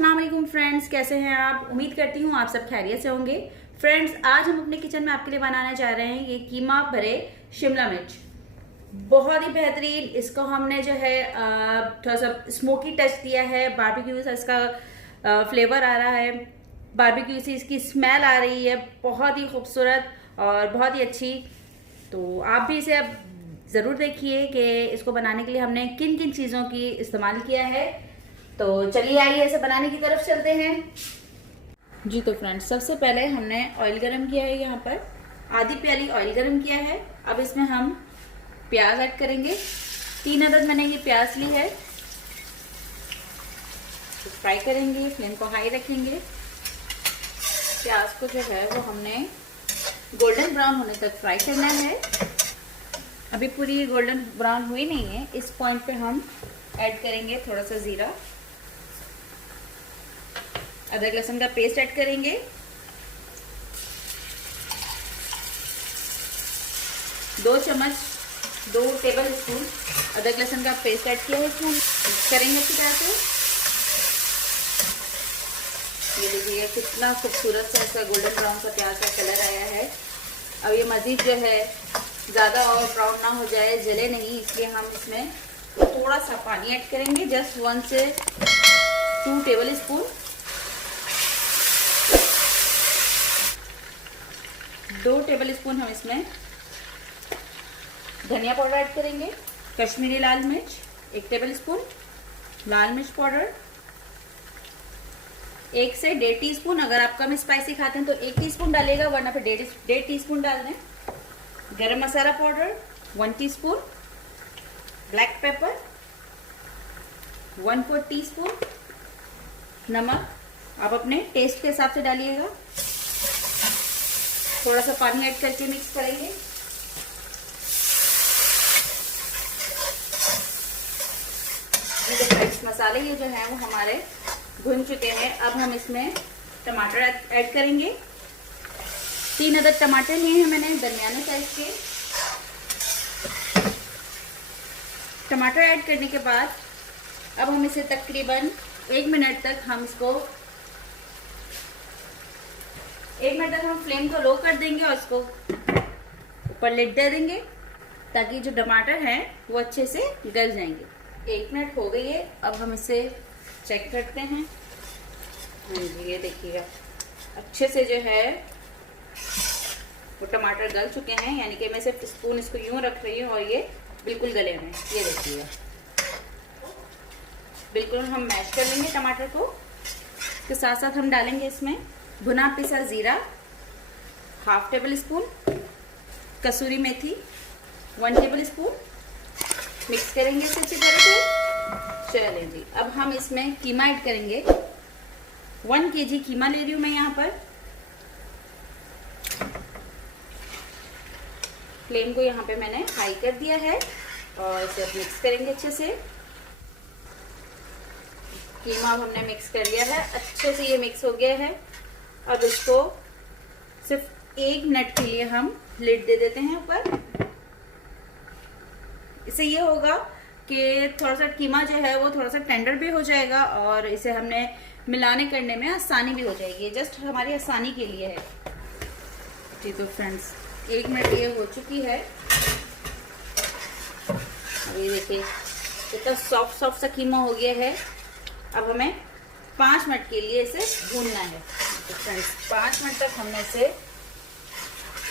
अस्सलाम वालेकुम फ्रेंड्स, कैसे हैं आप। उम्मीद करती हूँ आप सब खैरियत से होंगे। फ्रेंड्स, आज हम अपने किचन में आपके लिए बनाने जा रहे हैं ये कीमा भरे शिमला मिर्च। बहुत ही बेहतरीन। इसको हमने जो है थोड़ा सा स्मोकी टच दिया है। बारबेक्यू से इसका फ्लेवर आ रहा है, बारबेक्यू से इसकी स्मेल आ रही है, बहुत ही खूबसूरत और बहुत ही अच्छी। तो आप भी इसे अब ज़रूर देखिए कि इसको बनाने के लिए हमने किन किन चीज़ों की इस्तेमाल किया है। तो चलिए आइए इसे बनाने की तरफ चलते हैं। जी तो फ्रेंड्स, सबसे पहले हमने ऑयल गरम किया है। यहाँ पर आधी प्याली ऑयल गरम किया है। अब इसमें हम प्याज ऐड करेंगे। 3 अदद मैंने ये प्याज ली है। तो फ्राई करेंगे, फ्लेम को हाई रखेंगे। प्याज को जो है वो हमने गोल्डन ब्राउन होने तक फ्राई करना है। अभी पूरी गोल्डन ब्राउन हुई नहीं है। इस पॉइंट पे हम ऐड करेंगे थोड़ा सा जीरा, अदरक लहसुन का पेस्ट ऐड करेंगे, 2 टेबल स्पून अदरक लहसुन का पेस्ट ऐड किया है। इसमें मिक्स करेंगे अच्छी तरह से। ये देखिए कितना खूबसूरत सा इसका गोल्डन ब्राउन सा प्याज का कलर आया है। अब ये मजीद जो है ज़्यादा और ब्राउन ना हो जाए, जले नहीं, इसलिए हम इसमें थोड़ा सा पानी ऐड करेंगे। जस्ट 1 से 2 टेबल स्पून। 2 टेबल स्पून हम इसमें धनिया पाउडर ऐड करेंगे। कश्मीरी लाल मिर्च 1 टेबल स्पून, लाल मिर्च पाउडर 1 से 1.5 टीस्पून। अगर आप कम स्पाइसी खाते हैं तो 1 टीस्पून डालेगा, वरना फिर 1.5 टीस्पून डाल दें। Garam masala powder 1 teaspoon, black pepper 1/4 teaspoon, नमक आप अपने टेस्ट के हिसाब से डालिएगा। थोड़ा सा पानी ऐड करके मिक्स करेंगे। मसाले ये जो है वो हमारे भुन चुके हैं। अब हम इसमें टमाटर ऐड करेंगे। 3 अदद टमाटर लिए हैं मैंने, दरमियाने साइज के। टमाटर ऐड करने के बाद अब हम इसे तकरीबन 1 मिनट तक हम फ्लेम को लो कर देंगे और इसको ऊपर लिड दे देंगे ताकि जो टमाटर हैं वो अच्छे से गल जाएंगे। 1 मिनट हो गई है। अब हम इसे चेक करते हैं। हाँ जी, ये देखिएगा अच्छे से जो है वो टमाटर गल चुके हैं, यानी कि मैं सिर्फ स्पून इसको यूं रख रही हूँ और ये बिल्कुल गले हैं। ये देखिएगा बिल्कुल हम मैश कर लेंगे टमाटर को। इसके साथ साथ हम डालेंगे इसमें भुना पिसा जीरा 1/2 टेबल स्पून, कसूरी मेथी 1 टेबल स्पून। मिक्स करेंगे इसे अच्छी तरह से। चलें जी, अब हम इसमें कीमा ऐड करेंगे। 1 केजी कीमा ले रही हूँ मैं यहाँ पर। फ्लेम को यहाँ पे मैंने हाई कर दिया है और इसे अब मिक्स करेंगे अच्छे से। कीमा हमने मिक्स कर लिया है, अच्छे से ये मिक्स हो गया है। अब इसको सिर्फ 1 मिनट के लिए हम लिड दे देते हैं ऊपर। इससे ये होगा कि थोड़ा सा कीमा जो है वो थोड़ा सा टेंडर भी हो जाएगा और इसे हमने मिलाने करने में आसानी भी हो जाएगी। जस्ट हमारी आसानी के लिए है। जी तो फ्रेंड्स, 1 मिनट ये हो चुकी है। ये देखिए इतना सॉफ्ट सा कीमा हो गया है। अब हमें 5 मिनट के लिए इसे भूनना है। तो फ्रेंड्स, 5 मिनट तक हमने इसे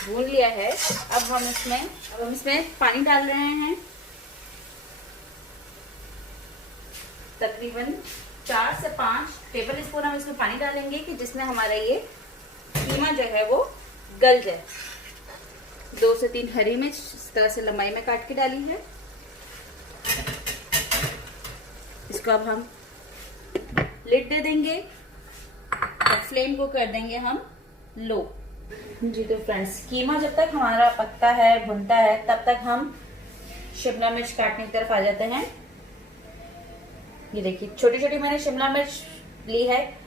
भून लिया है। अब हम इसमें पानी डाल रहे हैं। तकरीबन 4 से 5 टेबल स्पून हम इसमें पानी डालेंगे कि जिसमें हमारा ये कीमा जो है वो गल जाए। 2 से 3 हरी मिर्च इस तरह से लंबाई में काट के डाली है। इसको अब हम लिड दे देंगे और फ्लेम को कर देंगे हम लो। जी तो फ्रेंड्स, कीमा जब तक हमारा पकता है, भुनता है, तब तक हम शिमला मिर्च काटने की तरफ आ जाते हैं। ये देखिए छोटी छोटी मैंने शिमला मिर्च ली है।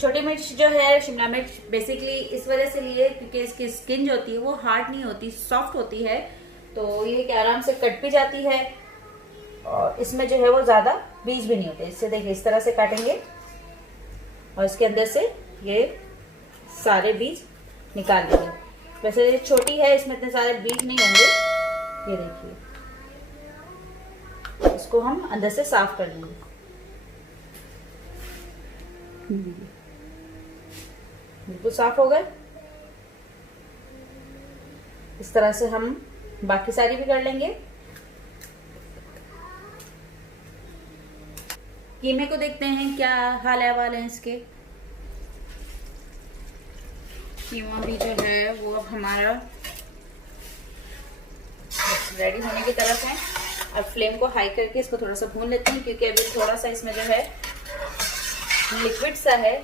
छोटी मिर्च जो है, शिमला मिर्च बेसिकली इस वजह से ली है क्योंकि इसकी स्किन जो होती है वो हार्ड नहीं होती, सॉफ्ट होती है। तो ये कि आराम से कट भी जाती है और इसमें जो है वो ज़्यादा बीज भी नहीं होते। इससे देखिए इस तरह से काटेंगे और इसके अंदर से ये सारे बीज निकाल लेंगे। वैसे ये छोटी है, इसमें इतने सारे बीज नहीं होंगे। ये देखिए, इसको हम अंदर से साफ कर लेंगे। बिल्कुल साफ हो गए। इस तरह से हम बाकी सारी भी कर लेंगे। कीमे को देखते हैं क्या हाल अहवाल है इसके। कीमा भी जो है वो अब हमारा रेडी होने की तरफ है। अब फ्लेम को हाई करके इसको थोड़ा सा भून लेते हैं, क्योंकि अभी थोड़ा सा इसमें जो है लिक्विड सा है।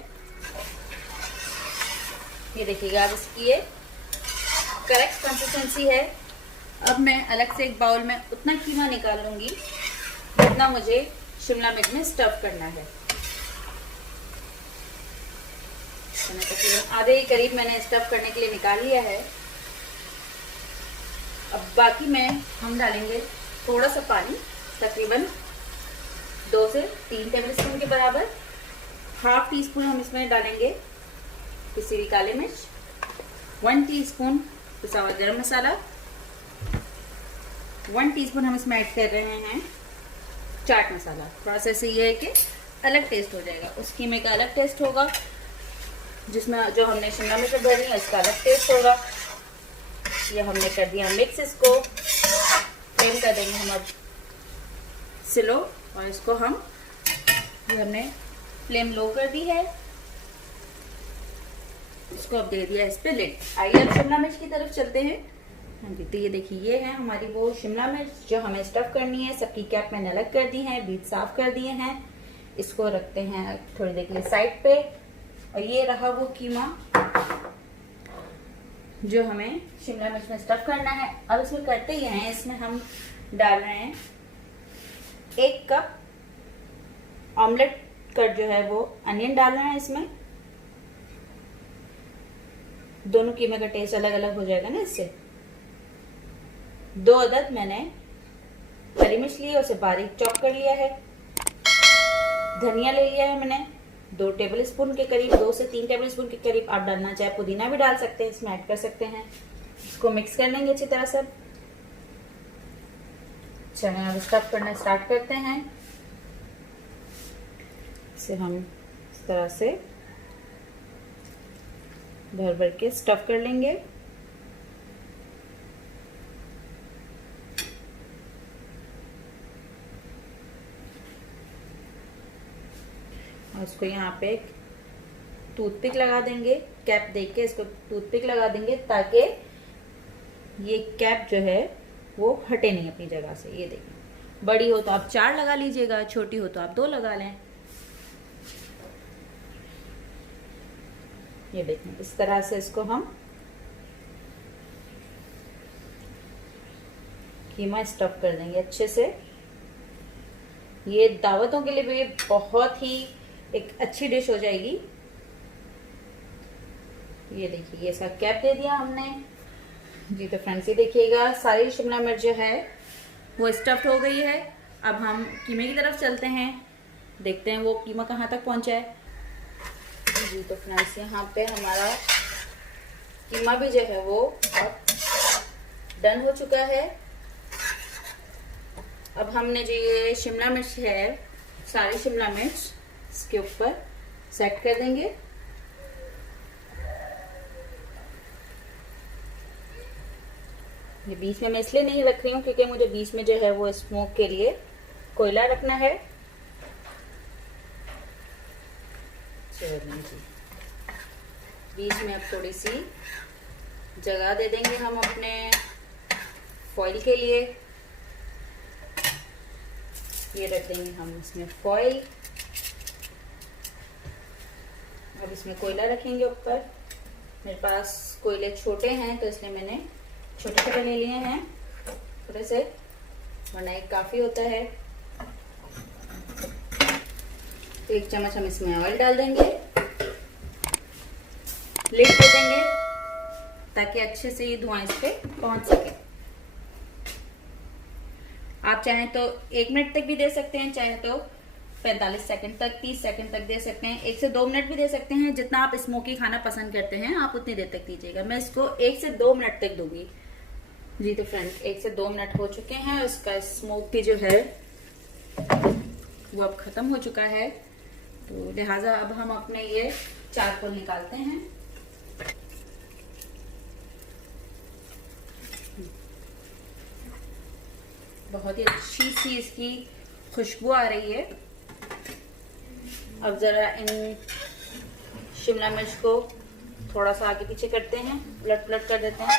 ये देखिएगा, अब इसकी ये करेक्ट कंसिस्टेंसी है। अब मैं अलग से एक बाउल में उतना कीमा निकाल लूंगी जितना मुझे शिमला मिर्च में स्टफ करना है। तकरीबन आधे के करीब मैंने स्टफ करने के लिए निकाल लिया है। अब बाकी में हम डालेंगे थोड़ा सा पानी, तकरीबन 2 से 3 टेबलस्पून के बराबर। हाफ टी स्पून हम इसमें डालेंगे पिसी हुई काली मिर्च, 1 टीस्पून पिसा हुआ गरम मसाला, 1 टीस्पून हम इसमें ऐड कर रहे हैं चाट मसाला। थोड़ा सा ऐसे ये है कि अलग टेस्ट हो जाएगा, उस कीमे का अलग टेस्ट होगा, जिसमें जो हमने शिमला मिर्च भरी है इसका अलग टेस्ट होगा। ये हमने कर दिया मिक्स। इसको फ्लेम कर देंगे हम अब स्लो, और इसको हम ये हमने फ्लेम लो कर दी है। इसको अब दे दिया इस पे लिड। आइए अब शिमला मिर्च की तरफ चलते हैं। हाँ जी, तो ये देखिए, ये है हमारी वो शिमला मिर्च जो हमें स्टफ करनी है। सबकी कैप मैंने अलग कर दी है, बीज साफ कर दिए हैं। इसको रखते हैं थोड़ी देर के लिए साइड पे। और ये रहा वो कीमा जो हमें शिमला मिर्च में स्टफ करना है। अब इसमें करते ही हैं, इसमें हम डाल रहे हैं 1 कप ऑमलेट कट जो है वो अनियन डाल रहे हैं इसमें। दोनों कीमे का टेस्ट अलग अलग हो जाएगा ना इससे। 2 अदद मैंने हरी मिर्च ली है, उसे बारीक चॉप कर लिया है। धनिया ले लिया है मैंने 2 टेबलस्पून के करीब, 2 से 3 टेबलस्पून के करीब। आप डालना चाहे पुदीना भी डाल सकते हैं, इसमें ऐड कर सकते हैं। इसको मिक्स कर लेंगे अच्छी तरह से। चलिए अब स्टफ करना स्टार्ट करते हैं। इसे हम इस तरह से भर भर के स्टफ कर लेंगे। और उसको यहाँ पे टूथपिक लगा देंगे, कैप देके इसको टूथपिक लगा देंगे, ताकि ये कैप जो है वो हटे नहीं अपनी जगह से। ये देखिए, बड़ी हो तो आप 4 लगा लीजिएगा, छोटी हो तो आप 2 लगा लें। ये देखिए, इस तरह से इसको हम कीमा स्टफ कर देंगे अच्छे से। ये दावतों के लिए भी बहुत ही एक अच्छी डिश हो जाएगी। ये देखिए, ये इसका कैप दे दिया हमने जी। तो फ्रेंड्स ये देखिएगा, सारी शिमला मिर्च जो है वो स्टफ्ड हो गई है। अब हम कीमे की तरफ चलते हैं, देखते हैं वो कीमा कहाँ तक पहुंचा है जी। तो फ्रेंड्स यहाँ पे हमारा कीमा भी जो है वो अब डन हो चुका है। अब हमने जो ये शिमला मिर्च है, सारी शिमला मिर्च इसके ऊपर सेट कर देंगे। ये बीच में मैं इसलिए नहीं रख रही हूँ क्योंकि मुझे बीच में जो है वो स्मोक के लिए कोयला रखना है। चलिए जी, बीच में अब थोड़ी सी जगह दे देंगे हम अपने फॉइल के लिए। ये रख देंगे हम इसमें फॉइल। अब इसमें कोयला रखेंगे ऊपर। मेरे पास कोयले छोटे हैं तो इसलिए मैंने छोटे छोटे ले लिए हैं थोड़े से, वरना एक काफी होता है। तो 1 चम्मच हम इसमें ऑयल डाल देंगे, लिड दे देंगे ताकि अच्छे से ये धुआं इस पे पहुंच सके। आप चाहें तो 1 मिनट तक भी दे सकते हैं, चाहे तो 45 सेकंड तक, 30 सेकंड तक दे सकते हैं, 1 से 2 मिनट भी दे सकते हैं। जितना आप स्मोकी खाना पसंद करते हैं आप उतनी देर तक दीजिएगा। मैं इसको 1 से 2 मिनट तक दूंगी। जी तो फ्रेंड्स 1 से 2 मिनट हो चुके हैं। इसका स्मोक भी जो है वो अब खत्म हो चुका है, तो लिहाजा अब हम अपने ये चारकोल निकालते हैं। बहुत ही अच्छी सी इसकी खुशबू आ रही है। अब जरा इन शिमला मिर्च को थोड़ा सा आगे पीछे करते हैं, उलट पलट कर देते हैं।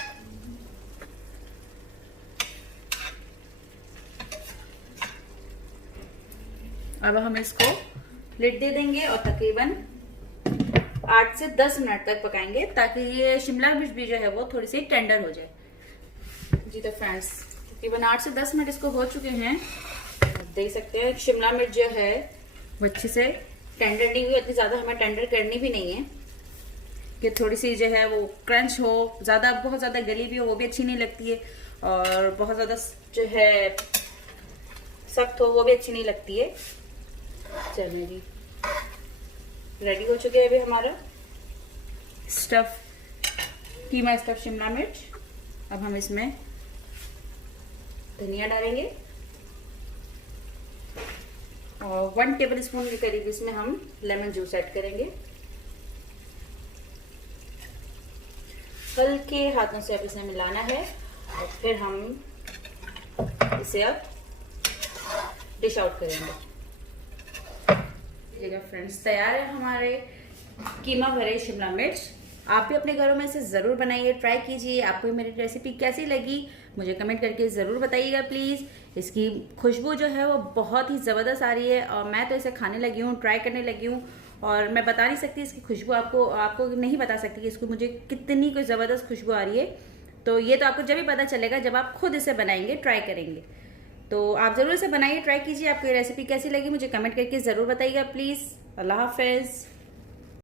अब हम इसको लिड दे देंगे और तकरीबन 8 से 10 मिनट तक पकाएंगे, ताकि ये शिमला मिर्च भी जो है वो थोड़ी सी टेंडर हो जाए। जी तो फ्रेंड्स तकरीबन 8 से 10 मिनट इसको हो चुके हैं। देख सकते हैं शिमला मिर्च जो है वो अच्छे से टेंडर नहीं हुई, इतनी ज्यादा हमें टेंडर करनी भी नहीं है कि थोड़ी सी जो है वो क्रंच हो, ज्यादा बहुत ज्यादा गली भी हो वो भी अच्छी नहीं लगती है, और बहुत ज्यादा जो है सख्त हो वो भी अच्छी नहीं लगती है। चलिए जी रेडी हो चुके हैं अभी हमारा स्टफ, कीमा स्टफ शिमला मिर्च। अब हम इसमें धनिया डालेंगे और 1 टेबल स्पून के करीब इसमें हम लेमन जूस ऐड करेंगे। हल्के हाथों से अब इसे मिलाना है और फिर हम इसे अब डिश आउट करेंगे। देखिएगा फ्रेंड्स तैयार है हमारे कीमा भरे शिमला मिर्च। आप भी अपने घरों में इसे ज़रूर बनाइए, ट्राई कीजिए। आपको मेरी रेसिपी कैसी लगी मुझे कमेंट करके ज़रूर बताइएगा प्लीज़। इसकी खुशबू जो है वो बहुत ही ज़बरदस्त आ रही है और मैं तो इसे खाने लगी हूँ, ट्राई करने लगी हूँ, और मैं बता नहीं सकती इसकी खुशबू, आपको नहीं बता सकती कि इसको मुझे कितनी कोई ज़बरदस्त खुशबू आ रही है। तो ये तो आपको जब भी पता चलेगा जब आप खुद इसे बनाएंगे, ट्राई करेंगे। तो आप ज़रूर इसे बनाइए, ट्राई कीजिए। आपको ये रेसिपी कैसी लगी मुझे कमेंट करके ज़रूर बताइएगा प्लीज़। अल्लाह हाफ़िज़।